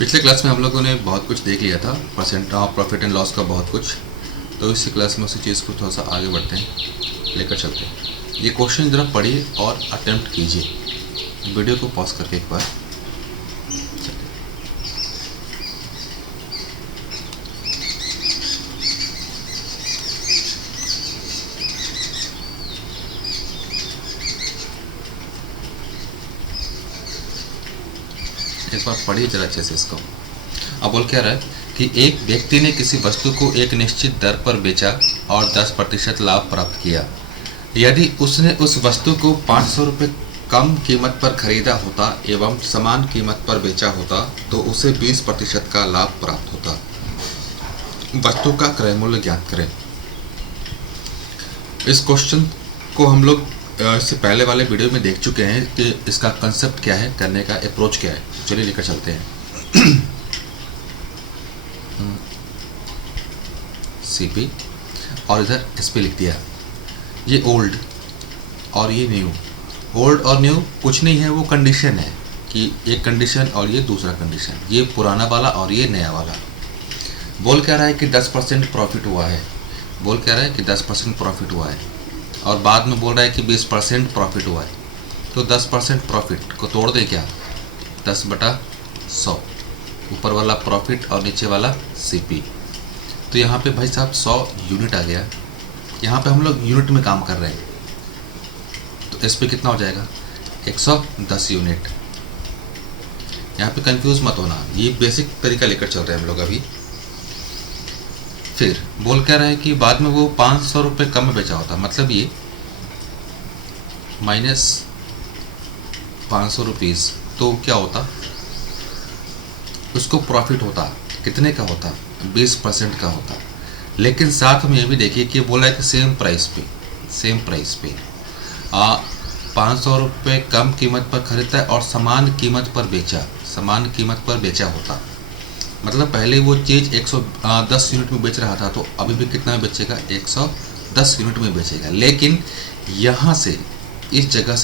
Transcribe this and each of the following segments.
पिछले क्लास में हम लोगों ने बहुत कुछ देख लिया था, percent of profit and loss का बहुत कुछ। तो इसी क्लास में उसी चीज़ को थोड़ा सा आगे बढ़ते हैं, लेकर चलते हैं। ये क्वेश्चन ज़रा पढ़िए और अटेम्प्ट कीजिए। वीडियो को पॉज करके एक बार पढ़िए जरा अच्छे से इसको। अब बोल क्या रहा है कि एक व्यक्ति ने किसी वस्तु को एक निश्चित दर पर बेचा और 10% लाभ प्राप्त किया। यदि उसने उस वस्तु को 500 रुपये कम कीमत पर खरीदा होता एवं समान कीमत पर बेचा होता तो उसे 20% का लाभ प्राप्त होता। वस्तु का क्रय मूल्य ज्ञात करें। इस क्वेश्चन को हम लोग इससे पहले वाले वीडियो में देख चुके हैं कि इसका कंसेप्ट क्या है, करने का अप्रोच क्या है। चलिए लेकर चलते हैं। सीपी और इधर एसपी लिख दिया। ये ओल्ड और ये न्यू। ओल्ड और न्यू कुछ नहीं है, वो कंडीशन है कि एक कंडीशन और ये दूसरा कंडीशन। ये पुराना वाला और ये नया वाला। बोल क्या रहा है कि 10% प्रॉफिट हुआ है। बोल क्या रहा है कि 10% प्रॉफिट हुआ है और बाद में बोल रहा है कि 20% प्रॉफिट हुआ है। तो 10% प्रॉफिट को तोड़ दे क्या, 10/100। ऊपर वाला प्रॉफिट और नीचे वाला सीपी। तो यहाँ पे भाई साहब 100 यूनिट आ गया। यहाँ पे हम लोग यूनिट में काम कर रहे हैं, तो इस पे कितना हो जाएगा, 110 यूनिट। यहाँ पे कंफ्यूज मत होना, ये बेसिक तरीका लेकर चल रहे हैं हम लोग अभी। फिर बोल क्या रहा है कि बाद में वो 500 रुपये कम में बेचा होता, मतलब ये माइनस 500 रुपीज़, तो क्या होता, उसको प्रॉफिट होता। कितने का होता, 20% का होता। लेकिन साथ में ये भी देखिए कि बोला है कि सेम प्राइस पे 500 रुपये कम कीमत पर खरीदता है और समान कीमत पर बेचा होता। मतलब पहले वो चीज़ 110 यूनिट में बेच रहा था, तो अभी भी कितना में बेचेगा, 110 यूनिट में बेचेगा। लेकिन यहाँ से इस जगह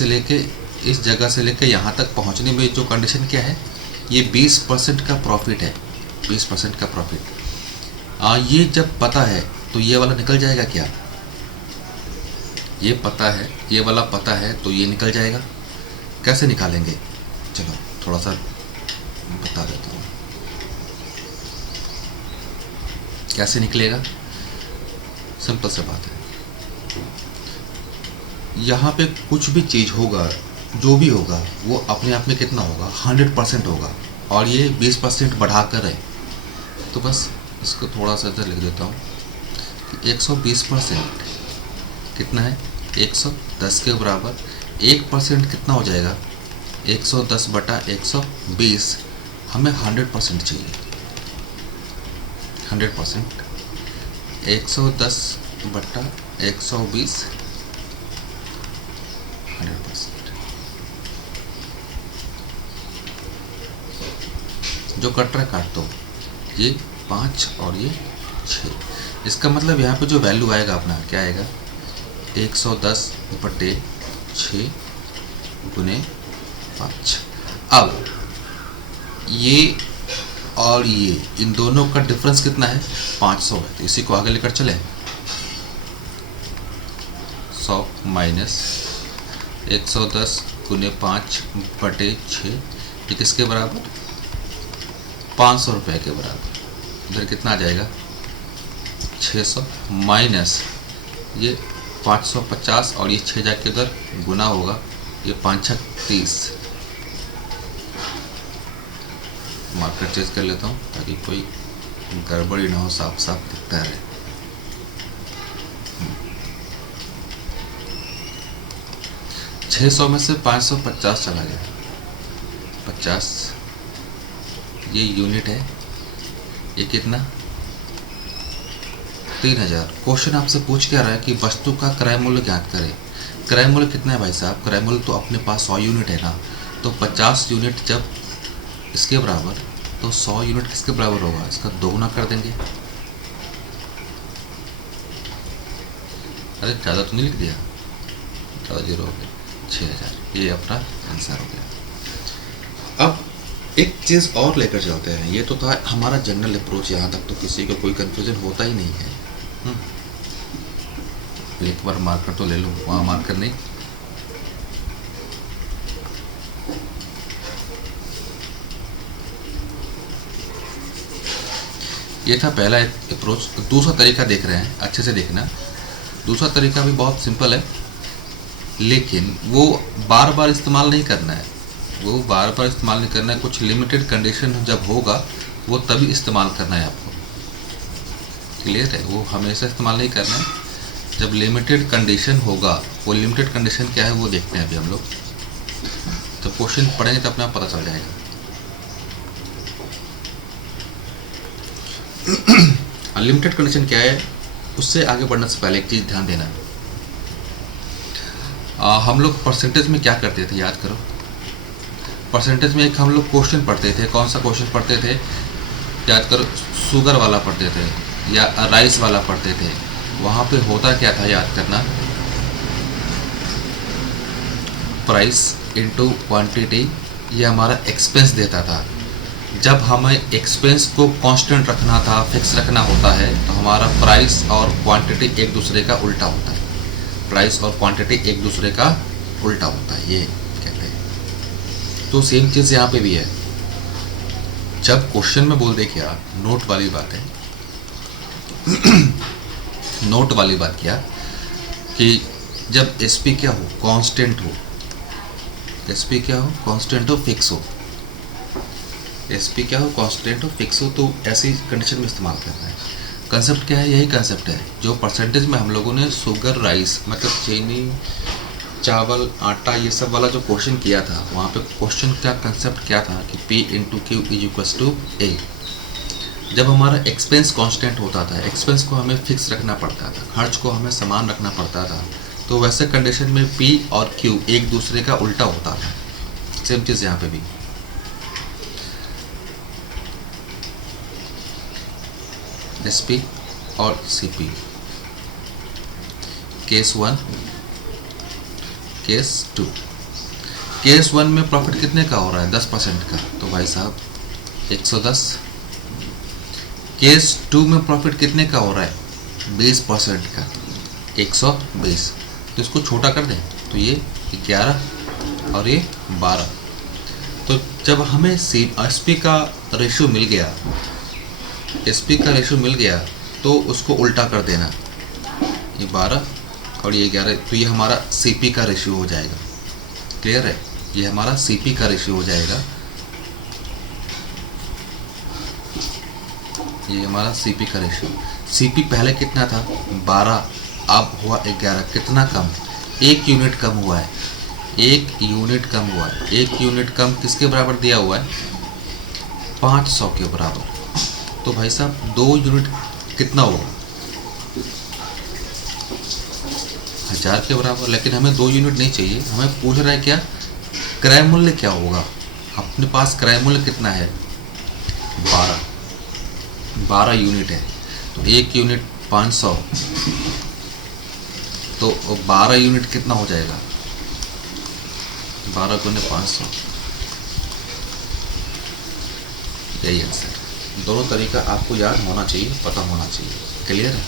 से लेके यहाँ तक पहुँचने में जो कंडीशन क्या है, ये 20% का प्रॉफिट है। 20% का प्रॉफिट ये जब पता है तो ये वाला निकल जाएगा क्या, ये पता है, ये वाला पता है तो ये निकल जाएगा। कैसे निकालेंगे, चलो थोड़ा सा बता देता हूँ कैसे निकलेगा। सिंपल सा बात है, यहाँ पे कुछ भी चीज़ होगा, जो भी होगा वो अपने आप में कितना होगा, 100% होगा। और ये 20% बढ़ा कर है, तो बस इसको थोड़ा सा इधर लिख देता हूँ कि 120% कितना है, 110 के बराबर 1% कितना हो जाएगा, 110/120। हमें 100% चाहिए, 100%। 110/120 100%। जो कट रहा है काट दो, ये 5 और ये 6। इसका मतलब यहाँ पे जो वैल्यू आएगा अपना क्या आएगा, 110/6 गुने 5। अब ये और ये इन दोनों का डिफरेंस कितना है, 500 है। तो इसी को आगे लेकर चले, 100 माइनस 110 गुने 5/6, ये किसके बराबर, 500 रुपये के बराबर। इधर कितना आ जाएगा, 600 माइनस ये 550 और ये 6 जाके उधर गुना होगा, ये 5×6 30। मार्कर चेंज कर लेता हूँ ताकि कोई गड़बड़ी ना हो, साफ साफ दिखता रहे। छः 600 में से 550 चला गया, 50। ये यूनिट है, ये कितना, 3000। क्वेश्चन आपसे पूछ क्या रहा है कि वस्तु का क्रय मूल्य ज्ञात करें। क्रय मूल्य कितना है भाई साहब, क्रय मूल्य तो अपने पास 100 यूनिट है ना, तो 50 यूनिट जब इसके बराबर, तो 100 यूनिट किसके बराबर होगा, इसका दोगुना कर देंगे। अरे ज़्यादा तो नहीं लिख दिया, ज़्यादा 0 हो गया, 6000। ये अपना आंसर हो गया। अब एक चीज़ और लेकर चलते हैं। ये तो था हमारा जनरल अप्रोच, यहाँ तक तो किसी को कोई कन्फ्यूजन होता ही नहीं है। एक बार मार्कर तो ले लो, वहाँ मार्कर नहीं। ये था पहला अप्रोच। दूसरा तरीका देख रहे हैं, अच्छे से देखना। दूसरा तरीका भी बहुत सिंपल है, लेकिन वो बार बार इस्तेमाल नहीं करना है। वो बार बार इस्तेमाल नहीं करना है। कुछ लिमिटेड कंडीशन जब होगा वो तभी इस्तेमाल करना है आपको। क्लियर है? वो हमेशा इस्तेमाल नहीं करना है। जब लिमिटेड कंडीशन होगा, वो लिमिटेड कंडीशन क्या है वो देखते हैं अभी हम लोग। तो क्वेश्चन पढ़ेंगे तो अपने आप पता चल जाएगा। अनलिमिटेड कंडीशन क्या है, उससे आगे बढ़ने से पहले एक चीज़ ध्यान देना। हम लोग परसेंटेज में क्या करते थे, याद करो। परसेंटेज में एक हम लोग क्वेश्चन पढ़ते थे। कौन सा क्वेश्चन पढ़ते थे, याद करो। शुगर वाला पढ़ते थे या राइस वाला पढ़ते थे। वहाँ पे होता क्या था, याद करना। प्राइस इनटू क्वांटिटी, ये हमारा एक्सपेंस देता था। जब हमें एक्सपेंस को कांस्टेंट रखना था, फिक्स रखना होता है, तो हमारा प्राइस और क्वांटिटी एक दूसरे का उल्टा होता है। प्राइस और क्वांटिटी एक दूसरे का उल्टा होता है, ये कहते हैं। तो सेम चीज़ यहाँ पे भी है। जब क्वेश्चन में बोल दे क्या, नोट वाली बात है। नोट वाली बात क्या कि जब एसपी क्या हो, कांस्टेंट हो। एसपी क्या हो, कांस्टेंट हो, फिक्स हो। एसपी क्या हो, कांस्टेंट हो, फिक्स हो, तो ऐसी कंडीशन में इस्तेमाल करना है। कंसेप्ट क्या है, यही कंसेप्ट है जो परसेंटेज में हम लोगों ने शुगर, राइस मतलब चीनी, चावल, आटा, ये सब वाला जो क्वेश्चन किया था, वहाँ पे क्वेश्चन का कंसेप्ट क्या था कि P into Q is equals to A। जब हमारा एक्सपेंस कांस्टेंट होता था, एक्सपेंस को हमें फिक्स रखना पड़ता था, खर्च को हमें समान रखना पड़ता था, तो वैसे कंडीशन में P और Q एक दूसरे का उल्टा होता था। सेम चीज़ यहाँ पे भी। SP और CP, केस 1, केस 2। केस 1 में प्रॉफिट कितने का हो रहा है, 10% का, तो भाई साहब 110। केस 2 में प्रॉफिट कितने का हो रहा है, 20% का, 120। तो इसको छोटा कर दें तो ये 11 और ये 12। तो जब हमें SP का रेशियो मिल गया, SP का रेशियो मिल गया, तो उसको उल्टा कर देना। ये 12 और ये 11, तो ये हमारा CP का रेशियो हो जाएगा। क्लियर है? ये हमारा CP का रेशियो हो जाएगा। ये हमारा CP का रेशियो। CP पहले कितना था, 12, अब हुआ 11। कितना कम, 1 यूनिट कम हुआ है। 1 यूनिट कम हुआ है। 1 यूनिट कम किसके बराबर दिया हुआ है, 500 के बराबर। तो भाई साहब 2 यूनिट कितना होगा, 1000 के बराबर। लेकिन हमें 2 यूनिट नहीं चाहिए, हमें पूछ रहा है क्या, क्रय मूल्य क्या होगा। अपने पास क्रय मूल्य कितना है, 12 यूनिट है। तो 1 यूनिट 500, तो 12 यूनिट कितना हो जाएगा, 12 गुने 500। यही आंसर। दोनों तरीका आपको याद होना चाहिए, पता होना चाहिए। क्लियर है?